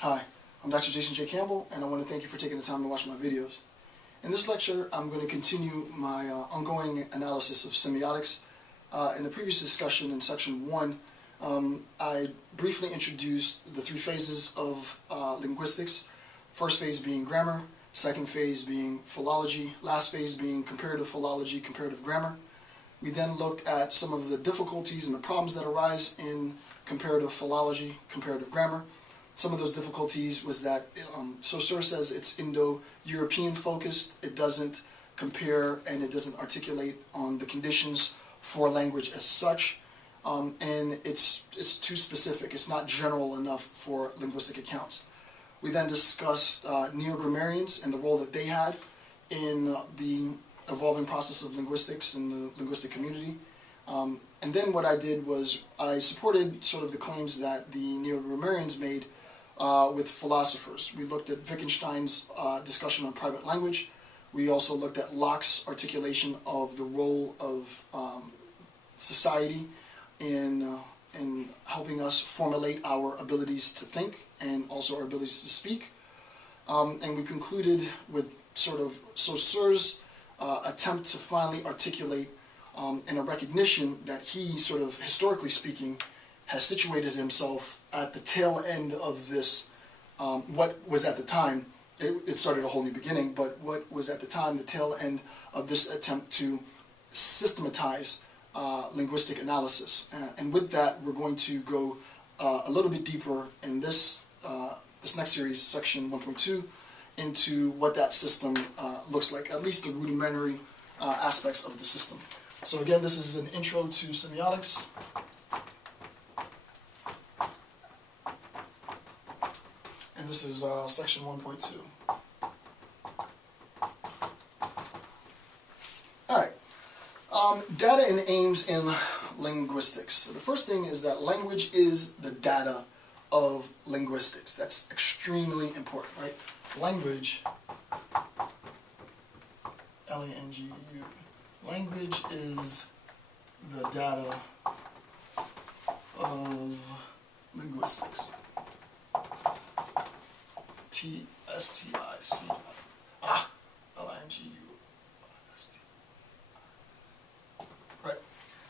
Hi, I'm Dr. Jason J. Campbell, and I want to thank you for taking the time to watch my videos. In this lecture, I'm going to continue my ongoing analysis of semiotics. In the previous discussion in section 1, I briefly introduced the three phases of linguistics. First phase being grammar, second phase being philology, last phase being comparative philology, comparative grammar. We then looked at some of the difficulties and the problems that arise in comparative philology, comparative grammar. Some of those difficulties was that Saussure says it's Indo-European focused. It doesn't compare and it doesn't articulate on the conditions for language as such, and it's too specific. It's not general enough for linguistic accounts. We then discussed neo-grammarians and the role that they had in the evolving process of linguistics in the linguistic community. And then what I did was I supported sort of the claims that the neo-grammarians made with philosophers. We looked at Wittgenstein's discussion on private language. We also looked at Locke's articulation of the role of society in helping us formulate our abilities to think and also our abilities to speak. And we concluded with sort of Saussure's attempt to finally articulate and a recognition that he, sort of historically speaking, has situated himself at the tail end of this, what was at the time, it started a whole new beginning, but what was at the time the tail end of this attempt to systematize linguistic analysis. And with that, we're going to go a little bit deeper in this next series, section 1.2, into what that system looks like, at least the rudimentary aspects of the system. So again, this is an intro to semiotics. And this is section 1.2. Alright, data and aims in linguistics. So the first thing is that language is the data of linguistics. That's extremely important, right? Language, L-A-N-G-U, language is the data of linguistics. T-S-T-I-C. L-I-N-G-U-S-T. Right.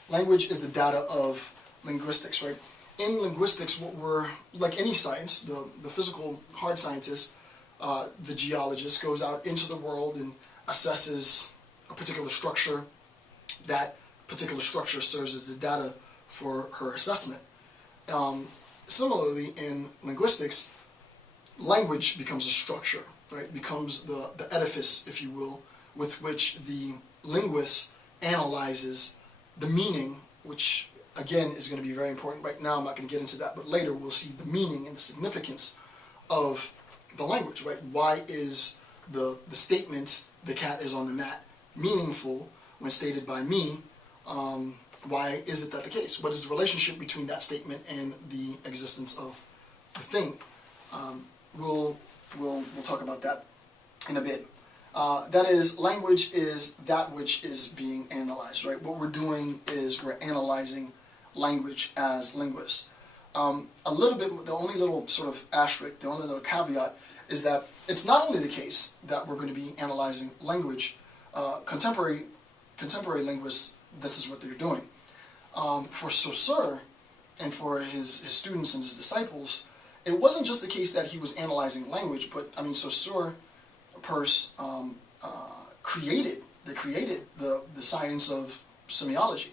Language is the data of linguistics, right? In linguistics, what we're, like any science, the physical hard scientist, the geologist goes out into the world and assesses a particular structure. That particular structure serves as the data for her assessment. Similarly, in linguistics, language becomes a structure, right? Becomes the edifice, if you will, with which the linguist analyzes the meaning, which again is going to be very important. Right now I'm not going to get into that, but later we'll see the meaning and the significance of the language, right? Why is the statement, "the cat is on the mat," meaningful when stated by me? Why is it that the case? What is the relationship between that statement and the existence of the thing? We'll talk about that in a bit. That is, language is that which is being analyzed, right? What we're doing is we're analyzing language as linguists. A little bit, the only little sort of asterisk, the only little caveat is that it's not only the case that we're going to be analyzing language. Contemporary linguists, this is what they're doing. For Saussure and for his students and his disciples, it wasn't just the case that he was analyzing language, but I mean Saussure created the science of semiology.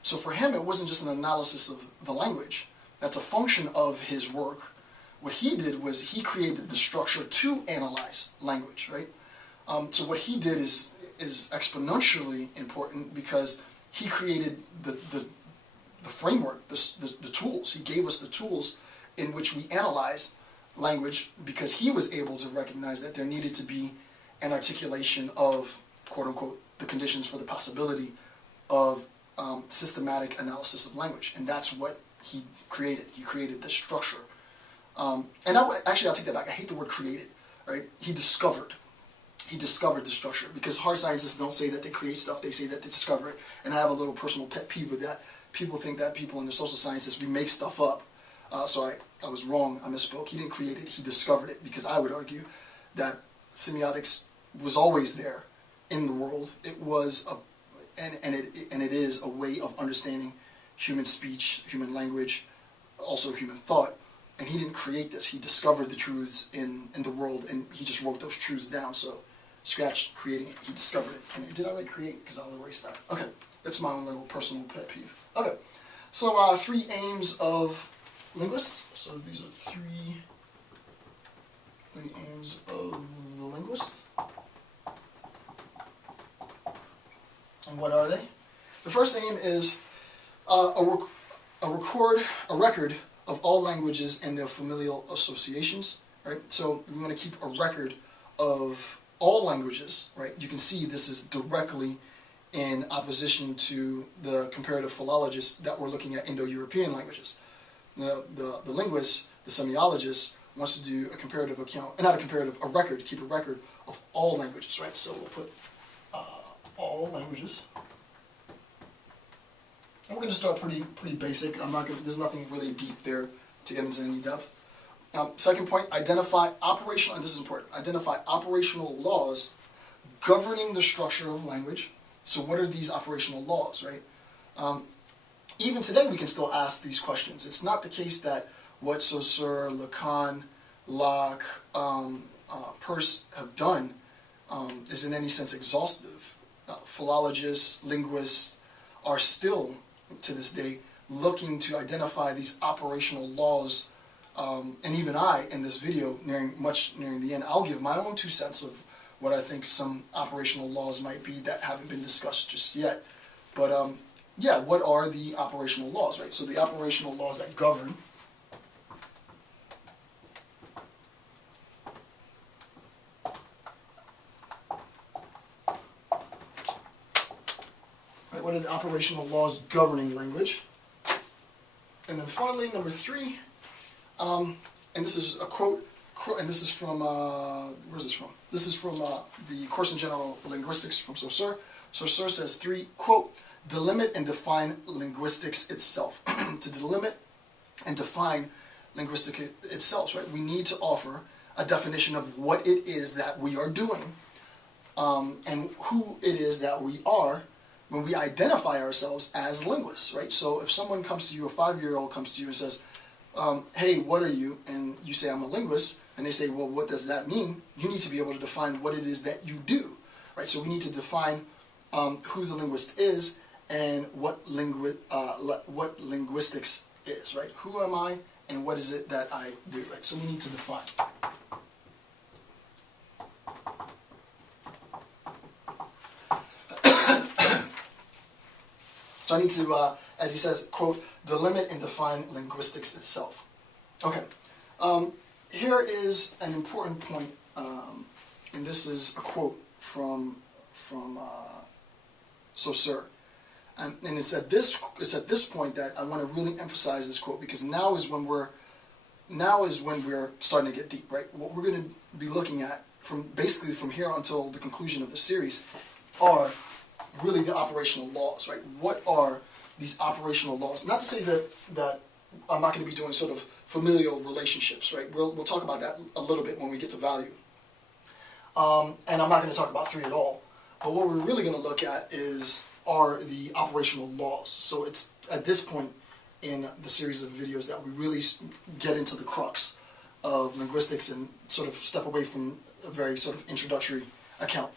So for him, it wasn't just an analysis of the language. That's a function of his work. What he did was he created the structure to analyze language, right? So what he did is exponentially important because he created the framework, the tools. He gave us the tools in which we analyze language because he was able to recognize that there needed to be an articulation of, quote-unquote, the conditions for the possibility of systematic analysis of language. And that's what he created. He created the structure. Actually, I'll take that back. I hate the word created, right? He discovered the structure, because hard scientists don't say that they create stuff, they say that they discover it. And I have a little personal pet peeve with that. People think that people in the social sciences, we make stuff up. So I was wrong, I misspoke. He didn't create it, he discovered it, because I would argue that semiotics was always there in the world. It was and it is a way of understanding human speech, human language, also human thought. And he didn't create this. He discovered the truths in the world, and he just wrote those truths down. So, scratch creating it, he discovered it. And did I write create? Because I'll erase that. Okay, that's my own little personal pet peeve. Okay, so 3 aims of linguists. So these are three aims of the linguist. And what are they? The first aim is a record of all languages and their familial associations, right? So we want to keep a record of all languages, right? You can see this is directly in opposition to the comparative philologists that were looking at Indo-European languages. The linguist, the semiologist, wants to do a comparative account, not a comparative, a record, keep a record of all languages, right? So we'll put all languages. And we're going to start pretty basic. There's nothing really deep there to get into any depth. Second point, identify operational, and this is important, identify operational laws governing the structure of language. So what are these operational laws, right? Even today we can still ask these questions. It's not the case that what Saussure, Lacan, Locke, Peirce have done is in any sense exhaustive. Philologists, linguists are still, to this day, looking to identify these operational laws, and even I, in this video, nearing the end, I'll give my own 2 cents of what I think some operational laws might be that haven't been discussed just yet. But yeah, what are the operational laws, right? So the operational laws that govern what are the operational laws governing language? And then finally, number 3, and this is a quote, and this is from, where's this from? This is from the Course in General Linguistics from Saussure. Saussure says 3, quote, delimit and define linguistics itself. To delimit and define linguistics itself, right? We need to offer a definition of what it is that we are doing, and who it is that we are when we identify ourselves as linguists, right? So if someone comes to you, a 5-year-old comes to you and says, hey, what are you? And you say, I'm a linguist, and they say, well, what does that mean? You need to be able to define what it is that you do, right? So we need to define who the linguist is and what linguistics is, right? Who am I and what is it that I do, right? So we need to define. So I need to, as he says, quote, delimit and define linguistics itself. Okay, here is an important point, and this is a quote from Saussure. And it's at this point that I want to really emphasize this quote, because now is when we're starting to get deep, right? What we're going to be looking at basically from here until the conclusion of the series are really the operational laws, right? What are these operational laws? Not to say that I'm not going to be doing sort of familial relationships, right? We'll talk about that a little bit when we get to value. And I'm not going to talk about 3 at all. But what we're really going to look at are the operational laws. So it's at this point in the series of videos that we really get into the crux of linguistics and sort of step away from a very sort of introductory account.